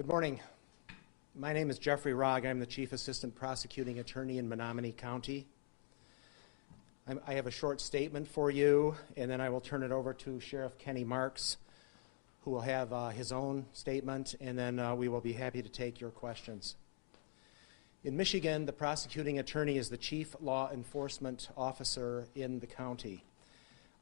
Good morning. My name is Jeffrey Rogg. I'm the Chief Assistant Prosecuting Attorney in Menominee County. I have a short statement for you, and then I will turn it over to Sheriff Kenny Marks, who will have his own statement, and then we will be happy to take your questions. In Michigan, the prosecuting attorney is the chief law enforcement officer in the county.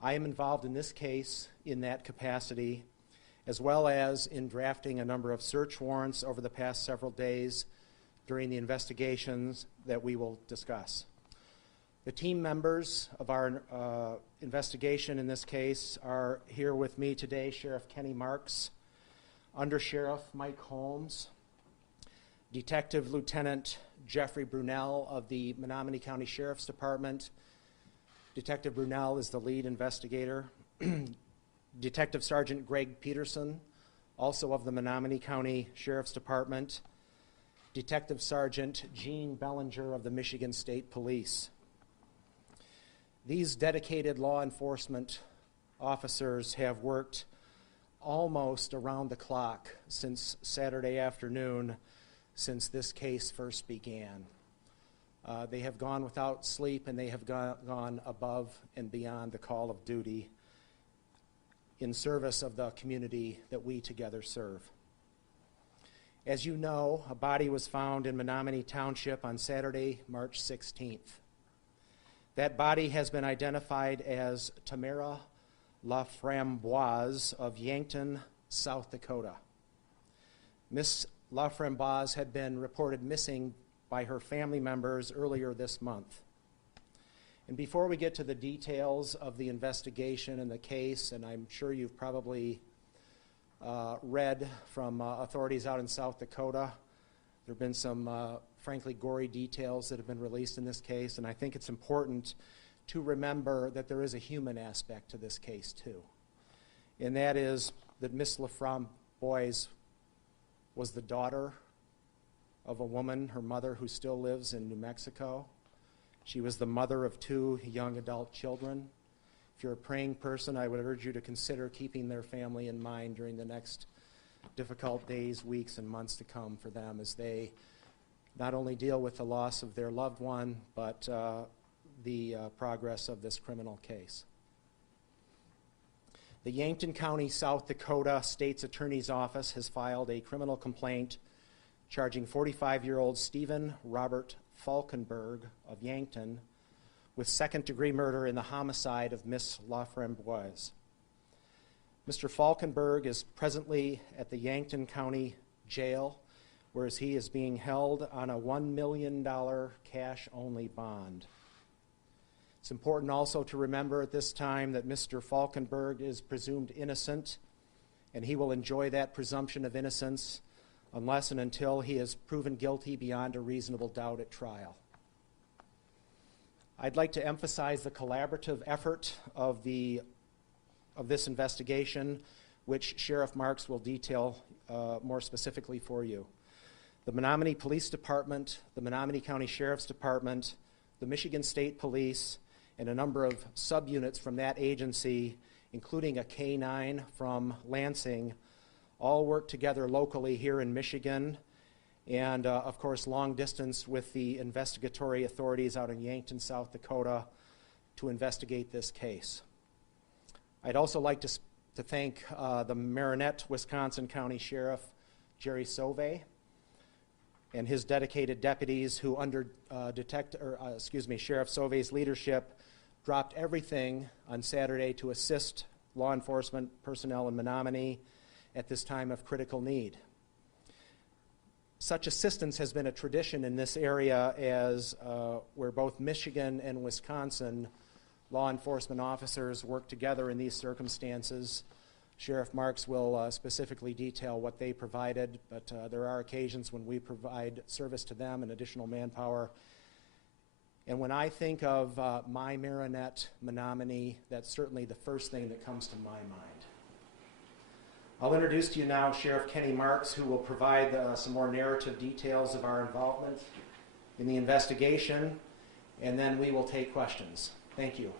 I am involved in this case in that capacity, as well as in drafting a number of search warrants over the past several days during the investigations that we will discuss. The team members of our investigation in this case are here with me today: Sheriff Kenny Marks, Under Sheriff Mike Holmes, Detective Lieutenant Jeffrey Brunel of the Menominee County Sheriff's Department. Detective Brunel is the lead investigator. Detective Sergeant Greg Peterson, also of the Menominee County Sheriff's Department. Detective Sergeant Gene Bellinger of the Michigan State Police. These dedicated law enforcement officers have worked almost around the clock since Saturday afternoon, since this case first began. They have gone without sleep, and they have gone above and beyond the call of duty in service of the community that we together serve. As you know, a body was found in Menominee Township on Saturday, March 16th. That body has been identified as Tamara Laframboise of Yankton, South Dakota. Miss Laframboise had been reported missing by her family members earlier this month. And before we get to the details of the investigation and the case, and I'm sure you've probably read from authorities out in South Dakota, there have been some frankly gory details that have been released in this case, and I think it's important to remember that there is a human aspect to this case too. And that is that Miss Laframboise was the daughter of a woman, her mother, who still lives in New Mexico. She was the mother of 2 young adult children. If you're a praying person, I would urge you to consider keeping their family in mind during the next difficult days, weeks, and months to come for them, as they not only deal with the loss of their loved one, but the progress of this criminal case. The Yankton County, South Dakota State's Attorney's Office has filed a criminal complaint charging 45-year-old Stephen Robert Falkenberg of Yankton with second-degree murder in the homicide of Miss Laframboise. Mr. Falkenberg is presently at the Yankton County Jail, whereas he is being held on a $1 million cash-only bond. It's important also to remember at this time that Mr. Falkenberg is presumed innocent, and he will enjoy that presumption of innocence unless and until he is proven guilty beyond a reasonable doubt at trial. I'd like to emphasize the collaborative effort of this investigation, which Sheriff Marks will detail more specifically for you. The Menominee Police Department, the Menominee County Sheriff's Department, the Michigan State Police, and a number of subunits from that agency, including a K-9 from Lansing, all work together locally here in Michigan, and of course long distance with the investigatory authorities out in Yankton, South Dakota, to investigate this case. I'd also like to thank the Marinette, Wisconsin County Sheriff Jerry Sauvé and his dedicated deputies, who under Sheriff Sauvé's leadership dropped everything on Saturday to assist law enforcement personnel in Menominee at this time of critical need. Such assistance has been a tradition in this area, as where both Michigan and Wisconsin law enforcement officers work together in these circumstances. Sheriff Marks will specifically detail what they provided, but there are occasions when we provide service to them and additional manpower. And when I think of my Marinette, Menominee, that's certainly the first thing that comes to my mind. I'll introduce to you now Sheriff Kenny Marks, who will provide some more narrative details of our involvement in the investigation, and then we will take questions. Thank you.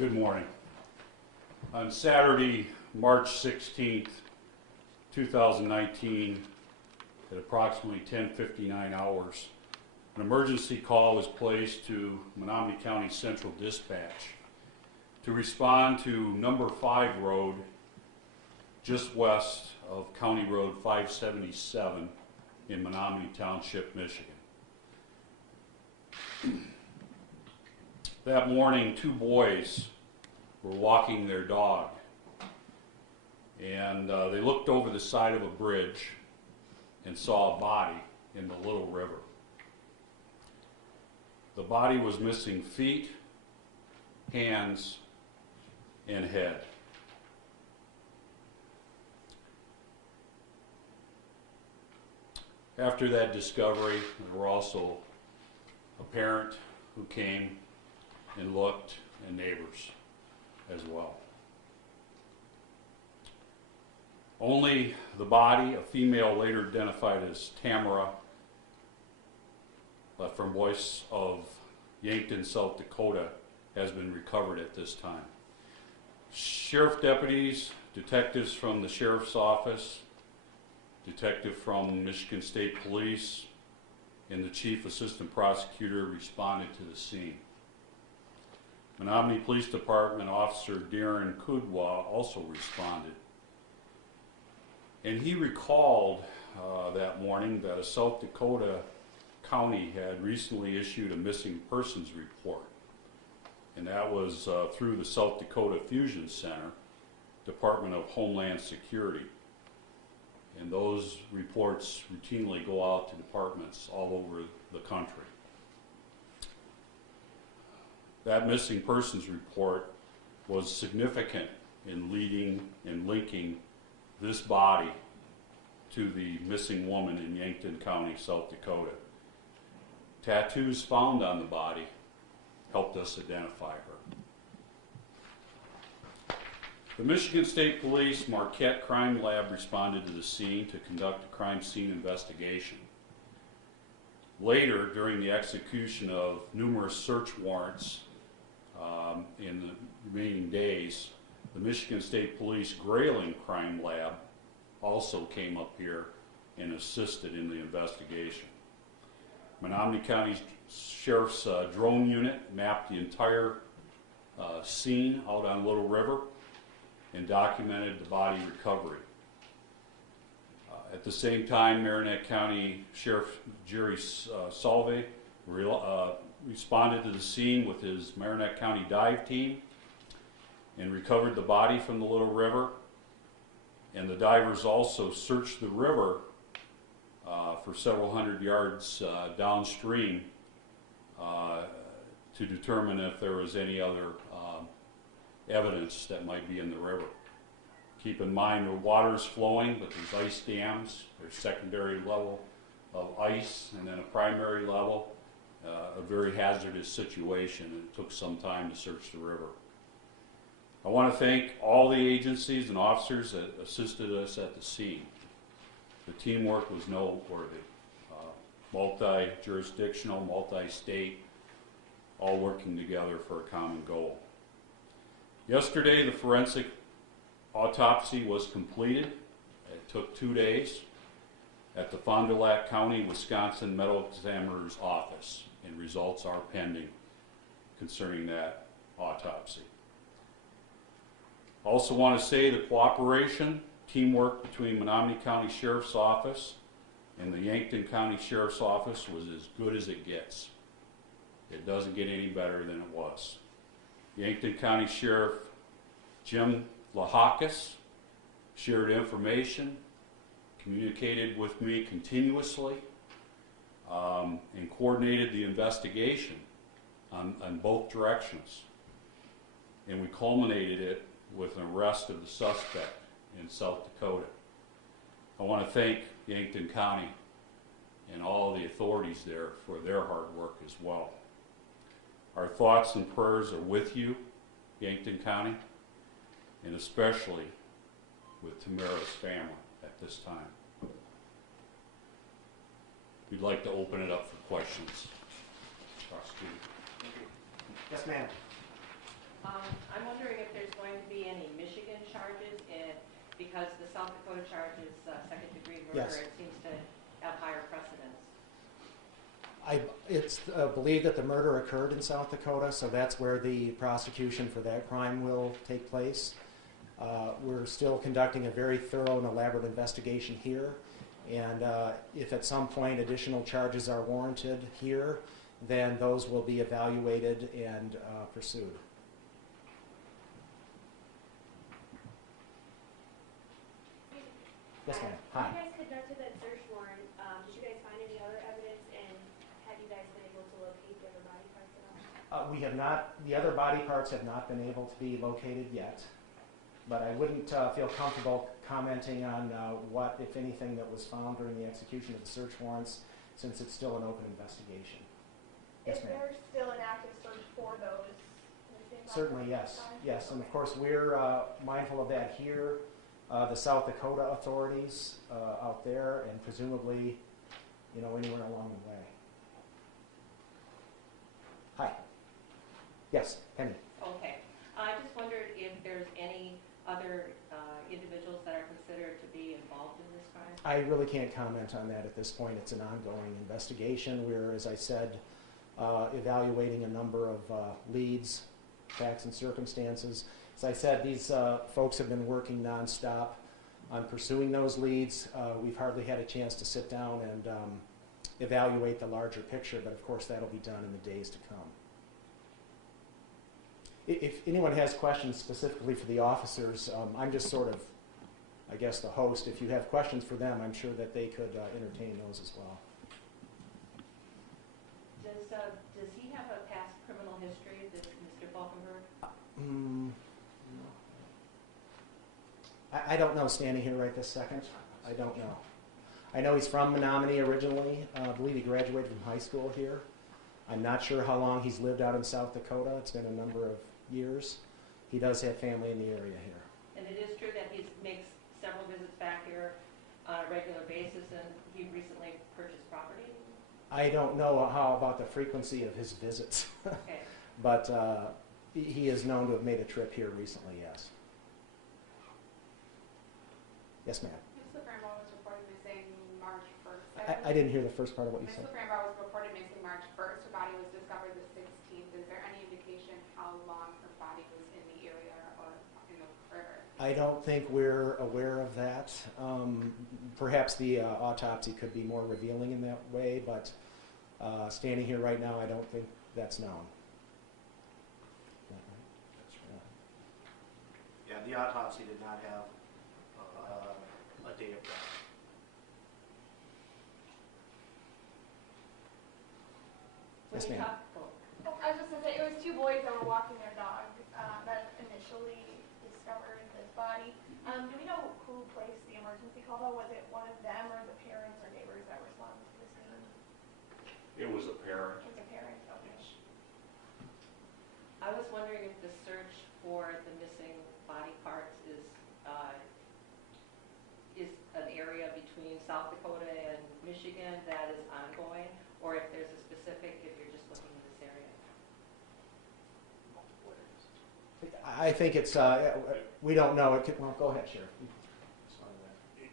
Good morning. On Saturday, March 16th, 2019, at approximately 10:59 hours, an emergency call was placed to Menominee County Central Dispatch to respond to number 5 road just west of County Road 577 in Menominee Township, Michigan. That morning, 2 boys were walking their dog, and they looked over the side of a bridge and saw a body in the little river. The body was missing feet, hands, and head. After that discovery, there were also a parent who came and looked, and neighbors as well. Only the body, a female later identified as Tamara, from Boyce of Yankton, South Dakota, has been recovered at this time. Sheriff deputies, detectives from the Sheriff's Office, detective from Michigan State Police, and the Chief Assistant Prosecutor responded to the scene. Menominee Police Department Officer Darren Kudwa also responded. And he recalled that morning that a South Dakota county had recently issued a missing persons report. And that was through the South Dakota Fusion Center, Department of Homeland Security. And those reports routinely go out to departments all over the country. That missing persons report was significant in leading and linking this body to the missing woman in Yankton County, South Dakota. Tattoos found on the body helped us identify her. The Michigan State Police Marquette Crime Lab responded to the scene to conduct a crime scene investigation. Later, during the execution of numerous search warrants in the remaining days, the Michigan State Police Grayling Crime Lab also came up here and assisted in the investigation. Menominee County Sheriff's drone unit mapped the entire scene out on Little River and documented the body recovery. At the same time, Marinette County Sheriff Jerry Salve responded to the scene with his Marinette County dive team and recovered the body from the Little River. And the divers also searched the river for several hundred yards downstream to determine if there was any other evidence that might be in the river. Keep in mind the water's flowing, but there's ice dams, there's secondary level of ice, and then a primary level, a very hazardous situation, and it took some time to search the river. I want to thank all the agencies and officers that assisted us at the scene. The teamwork was noteworthy. Multi-jurisdictional, multi-state, all working together for a common goal. Yesterday, the forensic autopsy was completed. It took 2 days at the Fond du Lac County, Wisconsin Medical Examiner's Office, and results are pending concerning that autopsy. Also want to say the cooperation, teamwork between Menominee County Sheriff's Office and the Yankton County Sheriff's Office was as good as it gets. It doesn't get any better than it was. Yankton County Sheriff Jim Lahakis shared information, communicated with me continuously, and coordinated the investigation on both directions. And we culminated it with an arrest of the suspect in South Dakota. I want to thank Yankton County and all the authorities there for their hard work as well. Our thoughts and prayers are with you, Yankton County, and especially with Tamara's family at this time. We'd like to open it up for questions. Prosecutor. Yes, ma'am. I'm wondering if there's going to be any Michigan charges because the South Dakota charge is second-degree murder. Yes. It seems to have higher precedence. It's believed that the murder occurred in South Dakota, so that's where the prosecution for that crime will take place. We're still conducting a very thorough and elaborate investigation here, and if at some point additional charges are warranted here, then those will be evaluated and pursued. Yes, ma'am. Hi. When you guys conducted that search warrant, did you guys find any other evidence, and have you guys been able to locate the other body parts at all? We have not, the other body parts have not been able to be located yet, but I wouldn't feel comfortable commenting on what, if anything, that was found during the execution of the search warrants, since it's still an open investigation. Yes, Is ma'am. there still an active search for those missing bodies? Certainly, yes. Yes, and of course, we're mindful of that here. The South Dakota authorities out there, and presumably, you know, anywhere along the way. Hi. Yes, Penny. Okay. I just wondered if there's any other individuals that are considered to be involved in this crime? I really can't comment on that at this point. It's an ongoing investigation. We're, as I said, evaluating a number of leads, facts, and circumstances. As I said, these folks have been working nonstop on pursuing those leads. We've hardly had a chance to sit down and evaluate the larger picture, but of course that'll be done in the days to come. If anyone has questions specifically for the officers, I'm just sort of, I guess, the host. If you have questions for them, I'm sure that they could entertain those as well. Does he have a past criminal history, this Mr. Falkenberg? I don't know standing here right this second. I don't know. I know he's from Menominee originally. I believe he graduated from high school here. I'm not sure how long he's lived out in South Dakota. It's been a number of years. He does have family in the area here. And it is true that he makes several visits back here on a regular basis, and he recently purchased property? I don't know how about the frequency of his visits, Okay. but he is known to have made a trip here recently, yes. Yes, ma'am. Ms. LaFrambo was reported missing March 1st. I didn't hear the first part of what you Ms. said. LaFrambo was reported missing March 1st. Her body was discovered the 16th. Is there any indication how long her body was in the area or in the river? I don't think we're aware of that. Perhaps the autopsy could be more revealing in that way, but standing here right now, I don't think that's known. Yeah, the autopsy did not have a date of death. Yes, ma'am. I was just going to say, it was two boys that were walking their dog that initially discovered this body. Do we know who placed the emergency call, though? Was it one of them or the parents or neighbors that responded to the scene? It was a parent. It was a parent, okay. I was wondering if the search for the missing body parts is an area between South Dakota and Michigan that is ongoing, or if there's a specific, if you're just looking in this area. I think it's, we don't know. It could, well, go ahead, Sheriff.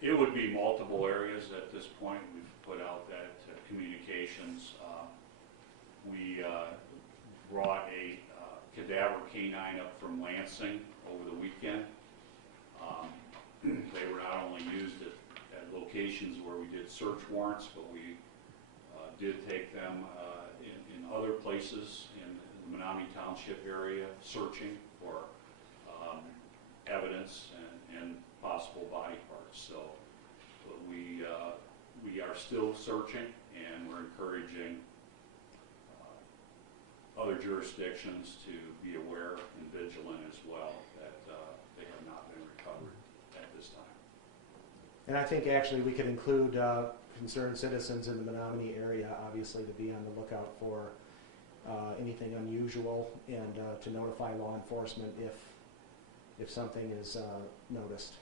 It would be multiple areas at this point. We've put out that communications. We brought a cadaver canine up from Lansing over the weekend. They were not only used at locations where we did search warrants, but we did take them in other places in the Menominee Township area, searching for evidence and possible body parts. So we are still searching, and we're encouraging other jurisdictions to be aware and vigilant as well that they have not been recovered at this time. And I think actually we could include concerned citizens in the Menominee area, obviously, to be on the lookout for anything unusual and to notify law enforcement if something is noticed.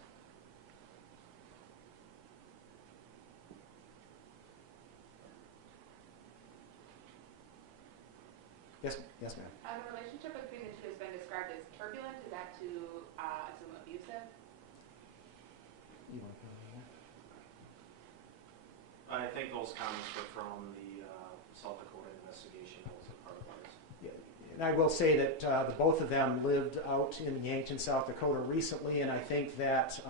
Yes, ma'am. The relationship between the two has been described as that to assume abusive? You want to comment on that? I think those comments were from the South Dakota investigation that was a part of ours. Yeah, and I will say that the both of them lived out in Yankton, South Dakota recently, and I think that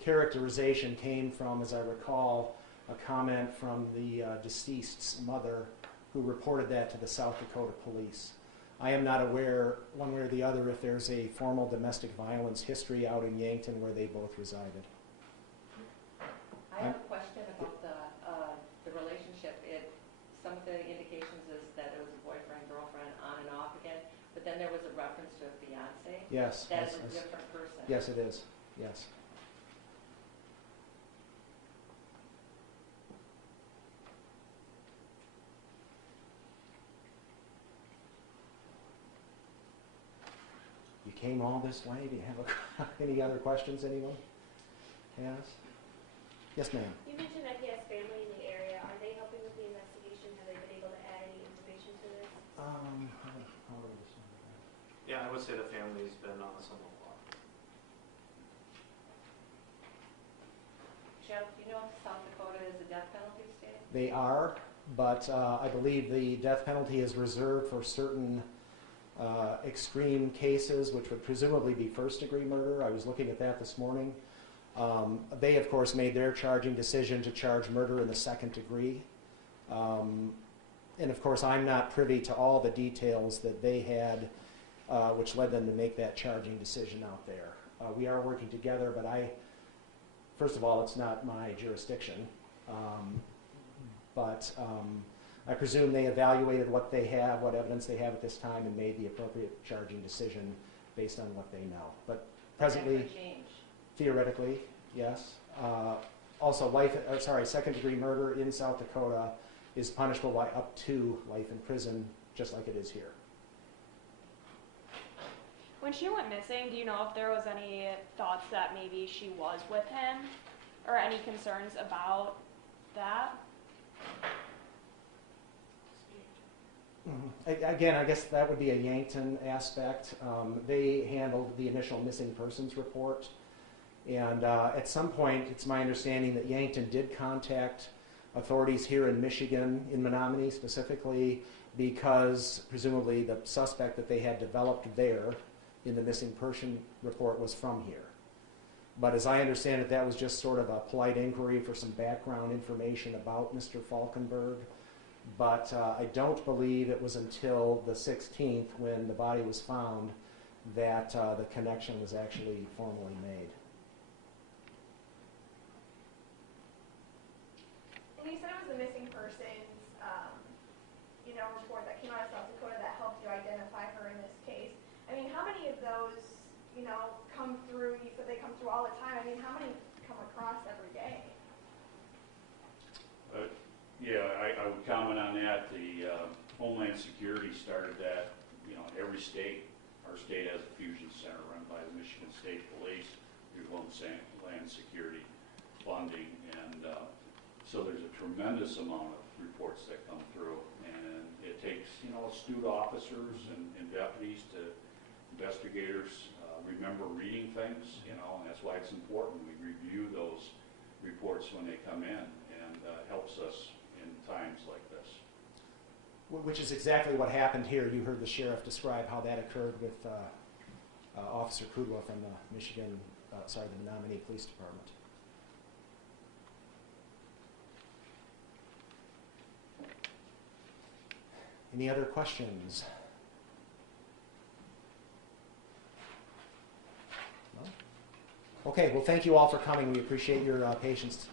characterization came from, as I recall, a comment from the deceased's mother who reported that to the South Dakota police. I am not aware, one way or the other, if there's a formal domestic violence history out in Yankton where they both resided. I have a question about the relationship. Some of the indications is that it was a boyfriend, girlfriend, on and off again, but then there was a reference to a fiance. Yes. That is a different person. Yes, it is. Yes. You came all this way. Do you have any other questions anyone has? Yes, ma'am. You mentioned that he has family in the area. Are they helping with the investigation? Have they been able to add any information to this? How do we respond to that? Yeah, I would say the family's been somewhat blocked. Jeff, do you know if South Dakota is a death penalty state? They are, but I believe the death penalty is reserved for certain extreme cases, which would presumably be first-degree murder. I was looking at that this morning. They, of course, made their charging decision to charge murder in the second degree. And, of course, I'm not privy to all the details that they had, which led them to make that charging decision out there. We are working together, but first of all, it's not my jurisdiction. But I presume they evaluated what they have, what evidence they have at this time, and made the appropriate charging decision based on what they know. But presently, That could change. theoretically, yes. Also, second-degree murder in South Dakota is punishable by up to life in prison, just like it is here. When she went missing, do you know if there was any thoughts that maybe she was with him, or any concerns about that? Again, I guess that would be a Yankton aspect. They handled the initial missing persons report. And at some point, it's my understanding that Yankton did contact authorities here in Michigan, in Menominee specifically, because presumably the suspect that they had developed there in the missing person report was from here. But as I understand it, that was just sort of a polite inquiry for some background information about Mr. Falkenberg. But I don't believe it was until the 16th, when the body was found, that the connection was actually formally made. And you said it was the missing persons, report that came out of South Dakota that helped you identify her in this case. I mean, how many of those, come through? You said they come through all the time. I mean, how many come across every day? Yeah, I would comment on that. The Homeland Security started that, every state. Our state has a fusion center run by the Michigan State Police through Homeland Security funding, and so there's a tremendous amount of reports that come through, and it takes, astute officers and deputies to investigators remember reading things, and that's why it's important. We review those reports when they come in, and helps us in times like this. Which is exactly what happened here. You heard the sheriff describe how that occurred with Officer Kudwa from the the Menominee Police Department. Any other questions? No? Okay, well, thank you all for coming. We appreciate your patience